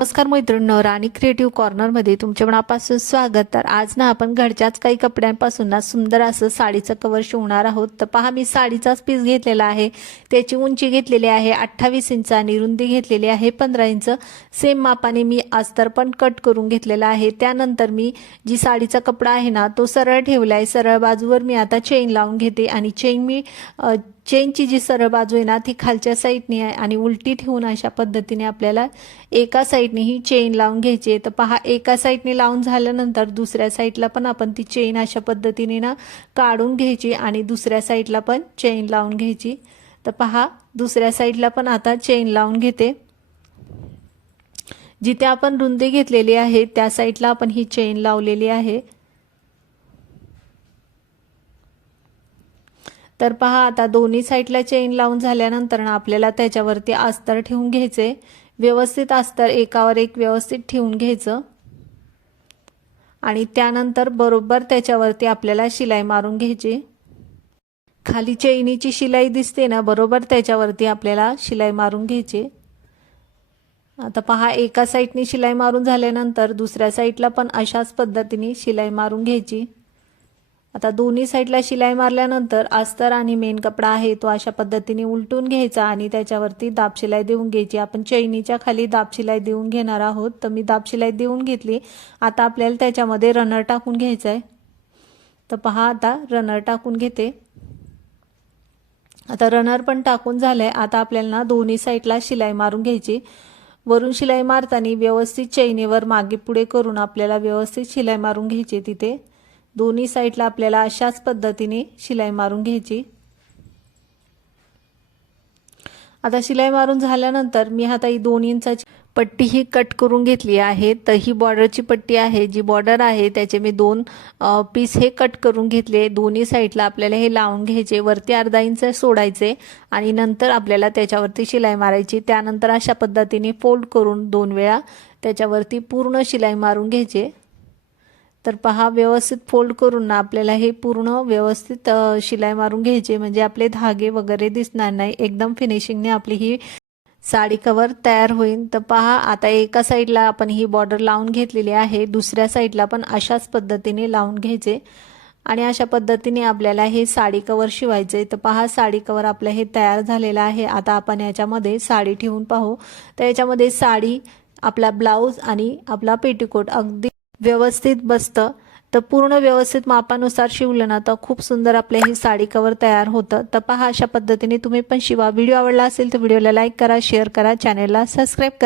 नमस्कार मैत्रिणींनो, राणी क्रिएटिव्ह कॉर्नरमध्ये तुमच्या मनापासून स्वागत। तर आज ना आपण घरच्याच काही कपड्यांपासून ना सुंदर असं साडीचं कव्हर शिवणार आहोत। तर पहा, मी साडीचाच पीस घेतलेला आहे। त्याची उंची घेतलेली आहे 28 इंच आणि रुंदी घेतलेली आहे 15 इंच। सेम मापाने मी अस्तर पण कट करून घेतलेला आहे। त्यानंतर मी जी साडीचा कपडा आहे ना तो सरळ ठेवला आहे। सरळ बाजूवर मी आता चेन लावून घेते आणि चेनची जी सरळ बाजू आहे ना ती खालच्या साईडने आहे आणि उलटी ठेवून अशा पद्धतीने आपल्याला एका साईडने ही चेन लावून घ्यायची आहे। तर पहा, एका साईडने लावून झाल्यानंतर दुसऱ्या साईडला पण आपण ती चेन अशा पद्धतीने ना काढून घ्यायची आणि दुसऱ्या साईडला पण चेन लावून घ्यायची। तर पहा, दुसऱ्या साईडला पण आता चेन लावून घेते। जिथे आपण रुंदी घेतलेली आहे त्या साईडला आपण ही चेन लावलेली आहे। तर पहा, आता दोन्ही साईडला चेन लावून झाल्यानंतर ना आपल्याला त्याच्यावरती अस्तर ठेवून घ्यायचे। व्यवस्थित अस्तर एकावर एक व्यवस्थित ठेवून घ्यायचं आणि त्यानंतर बरोबर त्याच्यावरती आपल्याला शिलाई मारून घ्यायची। खाली चेनीची शिलाई दिसते ना, बरोबर त्याच्यावरती आपल्याला शिलाई मारून घ्यायची। आता पहा, एका साईडने शिलाई मारून झाल्यानंतर दुसऱ्या साईडला पण अशाच पद्धतीने शिलाई मारून घ्यायची। आता दोन्ही साईडला शिलाई मारल्यानंतर अस्तर आणि मेन कपडा आहे तो अशा पद्धतीने उलटून घ्यायचा आणि त्याच्यावरती दाब शिलाई देऊन घ्यायची। आपण चैनीच्या खाली दाब शिलाई देऊन घेणार आहोत। तर मी दाब शिलाई देऊन घेतली। आता आपल्याला त्याच्यामध्ये रनर टाकून घ्यायचा आहे। तर पहा, आता रनर टाकून घेते। आता रनर पण टाकून झालंय। आता आपल्याला दोन्ही साईडला शिलाई मारून घ्यायची। वरून शिलाई मारताना व्यवस्थित चैनीवर मागे पुढे करून आपल्याला व्यवस्थित शिलाई मारून घ्यायची। तिथे दोन्ही साईडला आपल्याला अशाच पद्धतीने शिलाई मारून घ्यायची। आता शिलाई मारून झाल्यानंतर मी आता ही 2 इंचाची पट्टी ही कट करून घेतली आहे। तर ही बॉर्डरची पट्टी आहे, जी बॉर्डर आहे त्याचे मी 2 पीस हे कट करून घेतले। दोन्ही साईडला आपल्याला हे लावून घ्यायचे, वरती अर्धा इंच सोडायचे आणि नंतर आपल्याला त्याच्यावरती शिलाई मारायची। त्यानंतर अशा पद्धतीने फोल्ड करून 2 वेळा त्याच्यावरती पूर्ण शिलाई मारून घ्यायचे। तर पहा, व्यवस्थित फोल्ड करून ना आपल्याला हे पूर्ण व्यवस्थित शिलाई मारून घ्यायचे, म्हणजे आपले धागे वगैरे दिसणार नाही। एकदम फिनिशिंगने आपली ही साडी कवर तयार होईल। तर पहा, आता एका साईडला आपण ही बॉर्डर लावून घेतलेली आहे, दुसऱ्या साईडला पण अशाच पद्धतीने लावून घ्यायचे आणि अशा पद्धतीने आपल्याला हे साडी कवर शिवायचे। तर पहा, साडी कवर आपलं हे तयार झालेलं आहे। आता आपण याच्यामध्ये साडी ठेवून पाहू। तर याच्यामध्ये साडी, आपला ब्लाऊज आणि आपला पेटीकोट अगदी व्यवस्थित बसतं। तर पूर्ण व्यवस्थित मापानुसार शिवलं ना तर खूप सुंदर आपले ही साडी कवर तयार होतं। तर पहा, अशा पद्धतीने तुम्ही पण शिवा। व्हिडिओ आवडला असेल तर व्हिडिओला लाईक करा, शेअर करा, चॅनलला सबस्क्राईब करा।